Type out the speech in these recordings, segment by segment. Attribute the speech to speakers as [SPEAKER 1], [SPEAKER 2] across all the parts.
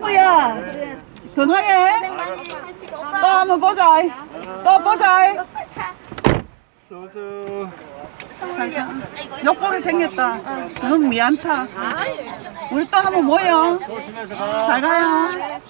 [SPEAKER 1] 영구야, 건강해. 또 한번 보자. 또 보자.
[SPEAKER 2] 소수.
[SPEAKER 1] 욕보게 생겼다. 너무 미안타. 우리 또 한번 모여. 잘 가요.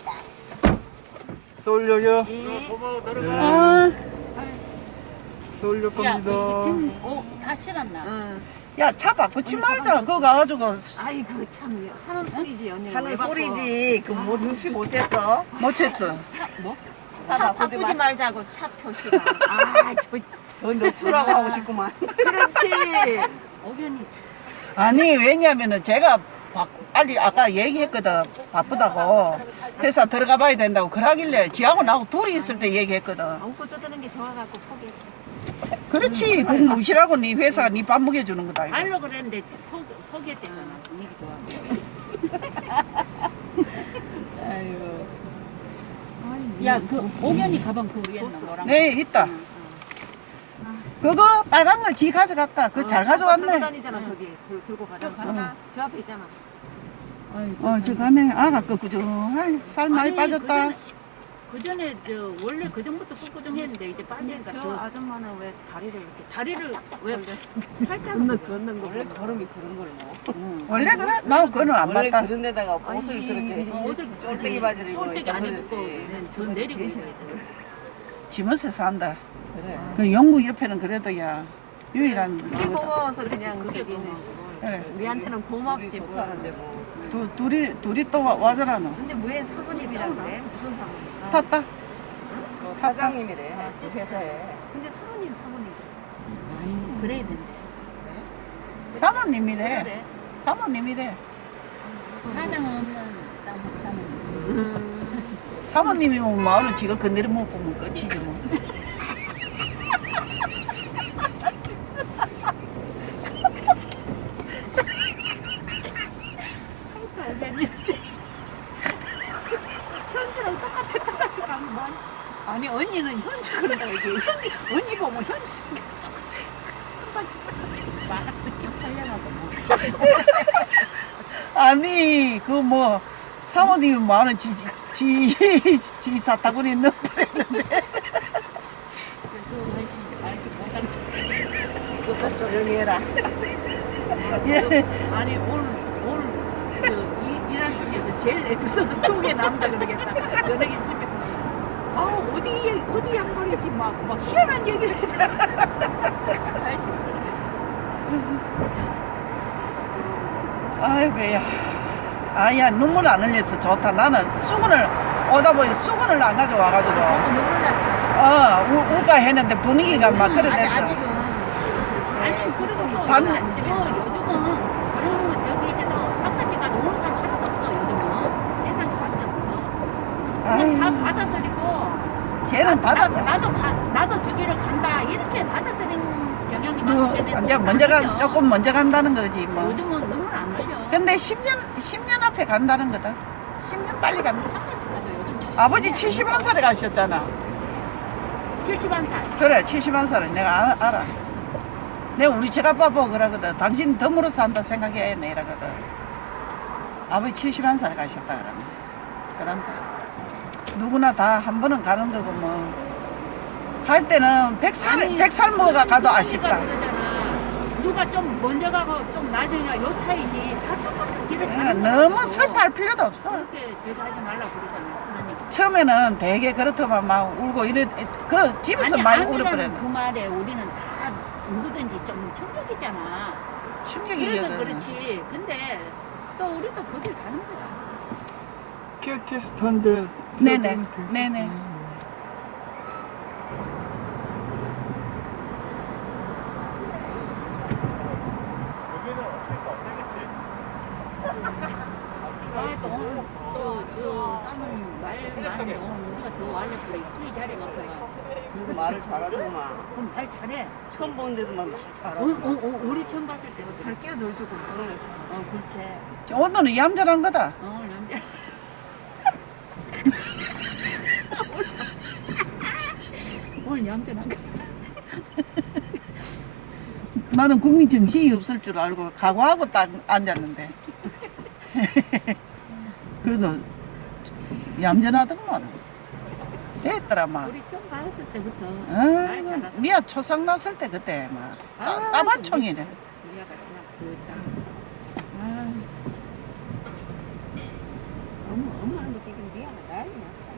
[SPEAKER 2] 서울역이요.
[SPEAKER 1] 어.
[SPEAKER 2] 서울역 갑니다.
[SPEAKER 3] 다 실었나?
[SPEAKER 1] 야, 차 바꾸지 말자. 그거 가가지고
[SPEAKER 3] 아이고 참 하는 소리지 언니.
[SPEAKER 4] 하는 소리지. 그 뭐 눈치 못 챘어.
[SPEAKER 1] 못 쳤어.
[SPEAKER 3] 차 바꾸지 말자고 차 표시가. 아저
[SPEAKER 4] 넌 노출하고 하고 싶구만.
[SPEAKER 3] 그렇지. 어견이
[SPEAKER 1] 아니, 왜냐면은 제가 빨리 아까 얘기했거든. 바쁘다고. 회사 들어가 봐야 된다고. 그러길래 지하고 나하고 둘이 있을 때 얘기했거든.
[SPEAKER 3] 웃고 뜯는 게 좋아갖고 포기했어.
[SPEAKER 1] 그렇지. 그럼 무시라고 네 회사 네 밥 먹여주는 거다. 이거.
[SPEAKER 3] 알로 그랬는데 포기했대잖아. 분위기 좋아.
[SPEAKER 1] 아이고.
[SPEAKER 3] 야그 옥연이 가방 그 위에 있는 거랑.
[SPEAKER 1] 네, 있다. 그거 빨간 거 지 가져갔다. 그거 잘
[SPEAKER 3] 들고
[SPEAKER 1] 가져왔네.
[SPEAKER 3] 다니잖아 저기 들고 가잖아. 저 앞에 있잖아.
[SPEAKER 1] 저 가네. 아가 끄꾸죠. 살 많이 빠졌다.
[SPEAKER 5] 그 전에 저 원래 그 전부터 꿋꿋했는데 이제
[SPEAKER 3] 근데
[SPEAKER 5] 빠지니까
[SPEAKER 3] 저
[SPEAKER 5] 더
[SPEAKER 3] 아줌마는 왜 다리를 이렇게
[SPEAKER 5] 다리를 왜 살짝
[SPEAKER 4] 걷는 거 원래 걸음이 그런 걸 뭐.
[SPEAKER 1] 원래 그래? 나 그거는 안
[SPEAKER 4] 원래
[SPEAKER 1] 봤다.
[SPEAKER 4] 그런 데다가 옷을 그렇게
[SPEAKER 5] 옷을
[SPEAKER 4] 쫄대기 바지를 입고
[SPEAKER 5] 쫄대기 안 입고
[SPEAKER 4] 저번에
[SPEAKER 5] 저 내리고 있어야 돼.
[SPEAKER 1] 지멋에 산다.
[SPEAKER 4] 그래.
[SPEAKER 1] 그 영국 옆에는 그래도 야 유일한
[SPEAKER 3] 그게 고마워서 그냥
[SPEAKER 5] 그게
[SPEAKER 3] 저기는
[SPEAKER 1] 그래.
[SPEAKER 3] 우리한테는 고맙지 뭐.
[SPEAKER 4] 못하는데 뭐.
[SPEAKER 1] 둘이 또 와서라노.
[SPEAKER 3] 근데 왜 사부님이라 그래? 무슨 사부님?
[SPEAKER 1] 탔다.
[SPEAKER 4] 그 사장님이래. 그 회사에.
[SPEAKER 3] 근데 사모님.
[SPEAKER 5] 그래야 된대.
[SPEAKER 1] 사모님이래.
[SPEAKER 3] 그래.
[SPEAKER 1] 사모님이래.
[SPEAKER 5] 사장 없는 사람.
[SPEAKER 1] 사모님이면 마을은 지가 건드려 못 보면 끝이지 뭐.
[SPEAKER 5] 현주랑 똑같았다는 말. 아니 언니는 현주 그런다 이게 언니 보면 현주
[SPEAKER 1] 아니 그 뭐 사모님이 마을은 지 사타구니 넣어버렸는데.
[SPEAKER 4] 그것도 조용히 해라.
[SPEAKER 1] 예.
[SPEAKER 5] 아니 오늘 그 일한 중에서 제일 에피소드 좋게 남다 그러겠다. 저녁에 집에 아 어디 양말이지 막 희한한 얘기를 해라.
[SPEAKER 1] 아이 배야. 아야 눈물 안 흘려서 좋다. 나는 수건을 오다 보니 수건을 안 가져와가지고 울까 했는데 분위기가 막 그래 됐어.
[SPEAKER 5] 아니 그리고 또
[SPEAKER 1] 반-
[SPEAKER 5] 요즘은 그런 거 저기 해도 사카지 가서 오는 사람 하나도 없어 요즘은 세상이 바뀌었어. 그냥 다
[SPEAKER 1] 아이
[SPEAKER 5] 받아들이고
[SPEAKER 1] 쟤는 받아.
[SPEAKER 5] 나도 저기를 간다 이렇게 받아들이는 경향이
[SPEAKER 1] 너
[SPEAKER 5] 많기 때문에
[SPEAKER 1] 이제
[SPEAKER 5] 또
[SPEAKER 1] 먼저가
[SPEAKER 5] 안 흘려.
[SPEAKER 1] 조금 먼저 간다는 거지 뭐.
[SPEAKER 5] 요즘은 눈물 안 흘려.
[SPEAKER 1] 근데 10년 앞에 간다는 거다. 10년 빨리 간다.
[SPEAKER 5] 사카지 가도 요즘 저
[SPEAKER 1] 아버지 71살에 가셨잖아.
[SPEAKER 5] 71살.
[SPEAKER 1] 그래 71살에 내가 알아. 내가 우리 제가빠 보고 그러거든. 당신 덤으로 산다 생각해 내 이러거든. 아버지 71살에 가셨다 그러면서. 그런다. 누구나 다 한 번은 가는 거고 뭐. 갈 때는 100살 먹어가 가도 아쉽다.
[SPEAKER 5] 그러잖아. 누가 좀 먼저 가고 좀 나중에 요 차이지. 다 똑같은 길을
[SPEAKER 1] 그러니까
[SPEAKER 5] 가는
[SPEAKER 1] 너무
[SPEAKER 5] 거라고.
[SPEAKER 1] 슬퍼할 필요도 없어.
[SPEAKER 5] 그렇게 저기 하지 말라고 그러잖아. 그러니까.
[SPEAKER 1] 처음에는 되게 그렇더만 막 울고 이래 그 집에서
[SPEAKER 5] 아니
[SPEAKER 1] 많이
[SPEAKER 5] 아니라는
[SPEAKER 1] 울어버렸네.
[SPEAKER 5] 그 말에 우리는 다 누구든지 좀 충격이잖아. 그래서
[SPEAKER 1] 충격이거든.
[SPEAKER 5] 그렇지. 근데 또 우리도 그 길 가는 거야.
[SPEAKER 2] KT 스탠드.
[SPEAKER 1] 네네 네네.
[SPEAKER 5] 아또 오늘 저 사모님 말 많은데 오늘 우리가 더 알려줄래 이 자리가 없어가.
[SPEAKER 4] 그 말을 잘하더만.
[SPEAKER 5] 그럼 말 잘해.
[SPEAKER 4] 처음 보는데도만 말 잘하고.
[SPEAKER 5] 우리 처음 봤을 때
[SPEAKER 3] 잘 끼어놀주고.
[SPEAKER 5] 그렇지.
[SPEAKER 1] 오늘은 얌전한 거다.
[SPEAKER 5] 남자. 오늘 얌전한 거.
[SPEAKER 1] 나는 국민 정신이 없을 줄 알고 각오하고 딱 앉았는데. 그래도 얌전하더구만. 됐더라 막.
[SPEAKER 5] 우리 처음 봤을 때부터 말 잘하다.
[SPEAKER 1] 미야 초상 났을 때 그때 막 따발총이래.
[SPEAKER 5] 미아가 신나 그참. 아.
[SPEAKER 3] 엄마는 지금 미안해 난리 났잖아.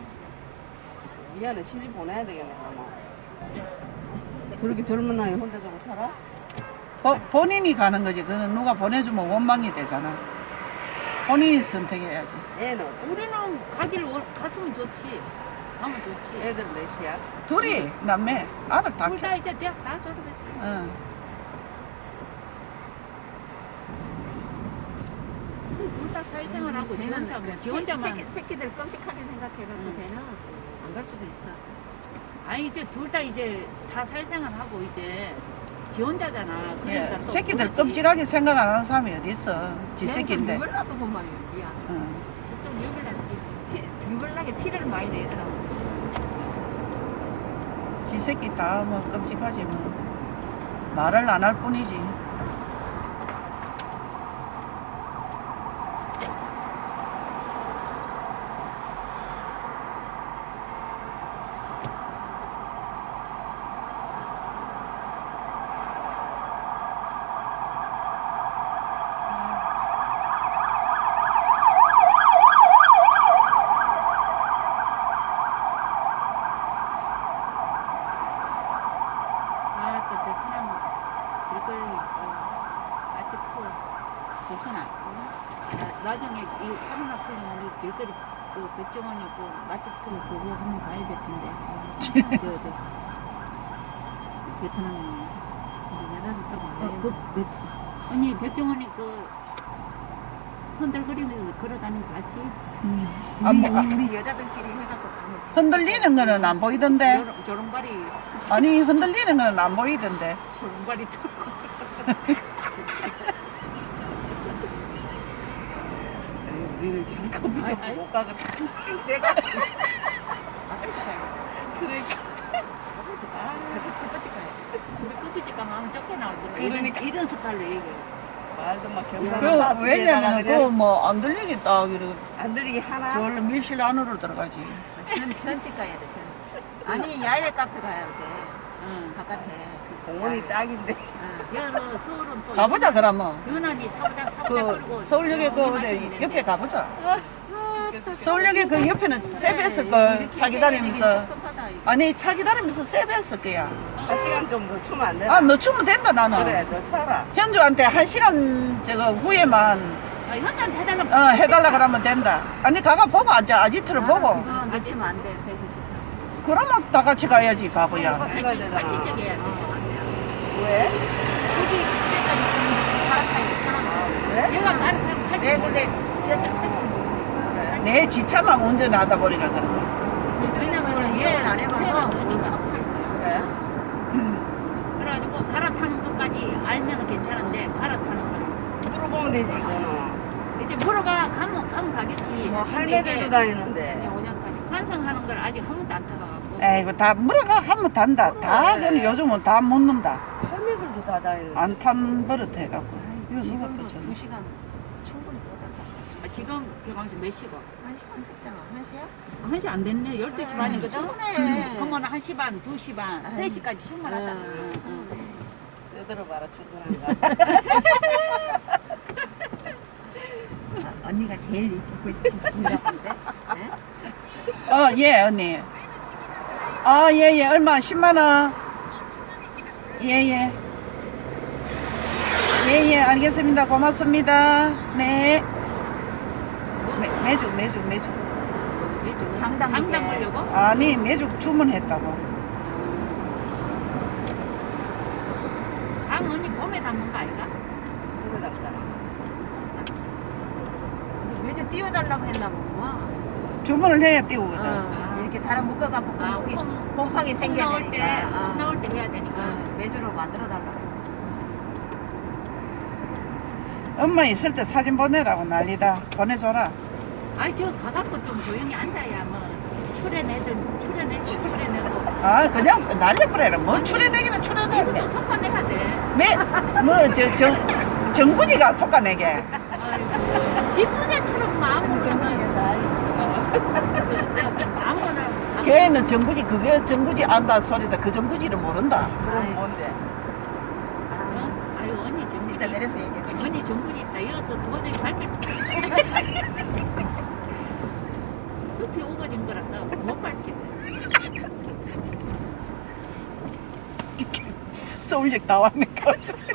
[SPEAKER 4] 미안해 시집 보내야 되겠네 그러면. 저렇게 젊은 나이에 혼자 저거 살아?
[SPEAKER 1] 본인이 가는 거지. 그는 누가 보내주면 원망이 되잖아. 본인이 선택해야지.
[SPEAKER 4] 애는
[SPEAKER 5] 우리는 갔으면 좋지. 가면 좋지.
[SPEAKER 4] 애들 넷이야?
[SPEAKER 1] 둘이 남매 아들 다
[SPEAKER 5] 둘
[SPEAKER 1] 켜.
[SPEAKER 5] 다 이제 대학 다 졸업했어.
[SPEAKER 1] 응.
[SPEAKER 5] 둘 다 사회생활하고 지 혼자만. 지 혼자만.
[SPEAKER 3] 새끼들 끔찍하게 생각해갖고 쟤는 안 갈 수도 있어.
[SPEAKER 5] 아니 이제 둘 다 이제 다 사회생활하고 이제 지 혼자잖아. 그러니까
[SPEAKER 1] 예,
[SPEAKER 5] 또
[SPEAKER 1] 새끼들
[SPEAKER 5] 모르지.
[SPEAKER 1] 끔찍하게 생각 안 하는 사람이 어디 있어? 지 새끼인데.
[SPEAKER 3] 유별나도구만 미안.
[SPEAKER 1] 응.
[SPEAKER 5] 좀 욕을 났지.
[SPEAKER 3] 유별나게 티를 많이 내더라고.
[SPEAKER 1] 지 새끼 다 뭐 끔찍하지 뭐. 말을 안 할 뿐이지.
[SPEAKER 5] 아또 베트남 길거리 맛집 투어 보시나? 나중에 이 코로나 풀리면 이 길거리 그 백종원이 그 맛집 투어 그거 한번 가야 될 텐데. 베트남에. 언니 백종원이 그 흔들거리면서 걸어다니는 거 봤지?
[SPEAKER 1] 아, 뭐,
[SPEAKER 3] 우리 여자들끼리 해갖고 가면 재밌어.
[SPEAKER 1] 흔들리는 거는 안 보이던데.
[SPEAKER 5] 조롱발이
[SPEAKER 1] 아니 흔들리는 거는 안 보이던데.
[SPEAKER 5] 조롱발이
[SPEAKER 4] 우리는 잠깐 무조건
[SPEAKER 5] 아이.
[SPEAKER 4] 못 가거든. 지금 내가 그러니까
[SPEAKER 5] 우리 커피집 가면 아무 적게 나오거든.
[SPEAKER 4] 그러니까.
[SPEAKER 5] 이런 스타일로 얘기해.
[SPEAKER 4] 말도 막
[SPEAKER 1] 그
[SPEAKER 4] 경상도
[SPEAKER 1] 왜냐면 그거 뭐 안 들리겠다. 그리고
[SPEAKER 4] 안 들리게 하나.
[SPEAKER 1] 저걸로 밀실 안으로 들어가지.
[SPEAKER 3] 전집 가야 돼 전집. 아니 야외 카페 가야 돼.
[SPEAKER 5] 응.
[SPEAKER 3] 바깥에.
[SPEAKER 4] 공원이 딱인데.
[SPEAKER 5] 여러 서울은 또
[SPEAKER 1] 가보자 그러면.
[SPEAKER 5] 유난히 사부작
[SPEAKER 1] 그
[SPEAKER 5] 끌고
[SPEAKER 1] 서울역에 그
[SPEAKER 5] 너무
[SPEAKER 1] 어디
[SPEAKER 5] 맛있는데.
[SPEAKER 1] 옆에 가보자. 서울역에 그 옆에는 세배했을 걸 차기 다니면서.
[SPEAKER 3] 섭섭하다 이거.
[SPEAKER 1] 아니 차기 다니면서 세배했을 거야.
[SPEAKER 4] 1시간 좀 더 추면 안 되나?
[SPEAKER 1] 아 너 추면 된다 나는.
[SPEAKER 4] 그래 너 차라.
[SPEAKER 1] 현주한테 1시간 저거 후에만
[SPEAKER 5] 아, 현장 해달라고.
[SPEAKER 1] 해달라 그러면 된다. 아니 가가 보고 아지트를 보고.
[SPEAKER 3] 그거 놓치면 안 돼. 3시 10분.
[SPEAKER 1] 그러면 다 같이 가야지 바보야.
[SPEAKER 4] 같이 가야 되잖아.
[SPEAKER 5] 같이 저기 해야 돼.
[SPEAKER 4] 왜?
[SPEAKER 3] 굳이 집에까지 갈아타니까 편한
[SPEAKER 4] 왜?
[SPEAKER 5] 얘가 나를 타고 같이
[SPEAKER 3] 네,
[SPEAKER 5] 몰래.
[SPEAKER 3] 근데 지하철 탈줄 모르니까.
[SPEAKER 1] 내 지차만 운전하다 보니까 그런 거야.
[SPEAKER 3] 왜냐면
[SPEAKER 5] 얘는
[SPEAKER 3] 안 해봐서
[SPEAKER 5] 태어나서
[SPEAKER 3] 처음
[SPEAKER 4] 그래?
[SPEAKER 5] 그래가지고 갈아타는 것까지 알면 괜찮은데 갈아타는 거는
[SPEAKER 4] 물어보면 되지 이거는.
[SPEAKER 5] 이제 물어가 가면 가겠지.
[SPEAKER 4] 뭐
[SPEAKER 5] 근데
[SPEAKER 4] 할매들도
[SPEAKER 5] 이제
[SPEAKER 4] 다니는데.
[SPEAKER 3] 5년까지.
[SPEAKER 5] 환승하는 걸 아직 한 번도 안 타봐갖고.
[SPEAKER 1] 에이고 다 물어가 하면 단다. 다 그건 요즘은 다 못 넘다.
[SPEAKER 4] 할매들도 다 다니는데.
[SPEAKER 1] 안 탄 버릇 해갖고. 이거 누가
[SPEAKER 3] 지금도
[SPEAKER 1] 또 전.
[SPEAKER 3] 2시간 충분히 떠들다.
[SPEAKER 5] 지금 그 방송 몇 시고?
[SPEAKER 3] 1시간 됐잖아. 1시야?
[SPEAKER 5] 1시 안 됐네. 12시 반이거든.
[SPEAKER 3] 충분해.
[SPEAKER 5] 그러면 1시 반, 2시 반, 3시까지 충분하다.
[SPEAKER 4] 떠들어봐라 출근한가.
[SPEAKER 3] 언니가 제일 입고 있는 분이라는데.
[SPEAKER 1] 예 언니. 예 얼마 10만 원. 예예. 예예 알겠습니다. 고맙습니다. 네. 매주.
[SPEAKER 3] 장담
[SPEAKER 5] 장담 보려고?
[SPEAKER 1] 아니 매주 주문했다고.
[SPEAKER 5] 장 언니 봄에 담는 거 아닌가?
[SPEAKER 4] 그거 남잖아.
[SPEAKER 3] 매주 띄워달라고 했나 보구나.
[SPEAKER 1] 주문을 해야 띄우거든.
[SPEAKER 3] 이렇게 달아 묶어갖고 곰팡이,
[SPEAKER 5] 콩
[SPEAKER 3] 곰팡이 생겨야
[SPEAKER 5] 나올 때,
[SPEAKER 3] 되니까.
[SPEAKER 5] 콩 나올 때 해야 되니까.
[SPEAKER 3] 매주로 만들어달라고.
[SPEAKER 1] 엄마 있을 때 사진 보내라고 난리다. 보내줘라.
[SPEAKER 5] 아이 저 가갖고 좀 조용히 앉아야 뭐 출연내고
[SPEAKER 1] 아 그냥 날려버려라. 뭘 출연내기는
[SPEAKER 5] 이것도
[SPEAKER 1] 출연내.
[SPEAKER 5] 속아내야 돼.
[SPEAKER 1] 뭐저 정부지가 속아내게.
[SPEAKER 5] 아이고 집수제처럼 마음을 주면 아무거나
[SPEAKER 1] 걔는 정구지 그게 정구지 안다 소리다. 그 정구지를 모른다. 그럼 뭔데?
[SPEAKER 5] 아유 언니 정부지
[SPEAKER 3] 일단 내려서 얘기해.
[SPEAKER 5] 언니 정부지 있다 이어서 도저히 밝힐 수 없어 숲이 우거진 거라서 못 밝히네
[SPEAKER 1] 서울역 다 왔니까.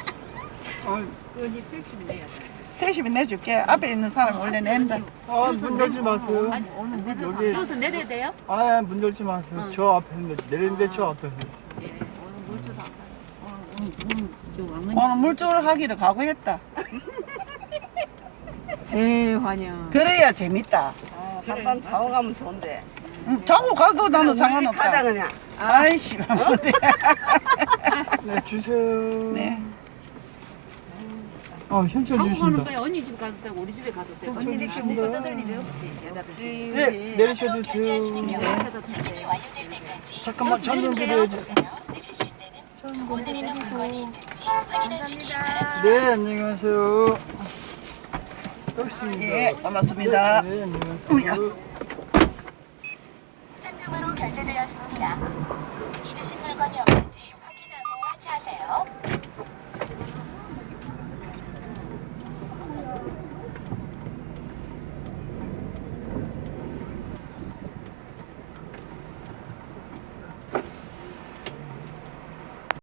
[SPEAKER 5] 언니 택시비 내야 돼
[SPEAKER 1] 택시비 내줄게. 앞에 있는 사람 원래 낸다.
[SPEAKER 2] 문 열지 마세요.
[SPEAKER 5] 아니 오늘 물 좀.
[SPEAKER 2] 여기-
[SPEAKER 5] 여기서 내려야 돼요?
[SPEAKER 2] 문 열지 마세요.
[SPEAKER 5] 응.
[SPEAKER 2] 저 앞에 있는데 내리는데 저 앞에.
[SPEAKER 5] 예 오늘 물도 다 오늘 저 왕은
[SPEAKER 1] 오늘 물조를 하기를 각오했다.
[SPEAKER 4] 대환영.
[SPEAKER 1] 그래야 재밌다.
[SPEAKER 4] 한밤 자고 가면 좋은데.
[SPEAKER 1] 자고 가도 나는
[SPEAKER 4] 가자
[SPEAKER 1] 상관없다.
[SPEAKER 4] 그냥.
[SPEAKER 1] 아이씨, 뭔데?
[SPEAKER 2] 네, 주세요.
[SPEAKER 1] 네.
[SPEAKER 2] 현철
[SPEAKER 5] 하고 가는
[SPEAKER 2] 주신다.
[SPEAKER 5] 거야 언니 집에 가도 되고 우리 집에 가도 되고
[SPEAKER 2] 언니
[SPEAKER 5] 이렇게
[SPEAKER 2] 주신다.
[SPEAKER 5] 묶고 떠들 일이 없지 여자들
[SPEAKER 2] 네, 내리셔도 돼요. 잠깐만, 전등 드려야지. 네, 안녕하세요. 또 있습니다.
[SPEAKER 1] 예, 고맙습니다.
[SPEAKER 2] 네, 안녕하세요.
[SPEAKER 6] 현금으로 결제되었습니다. 잊으신 물건이 없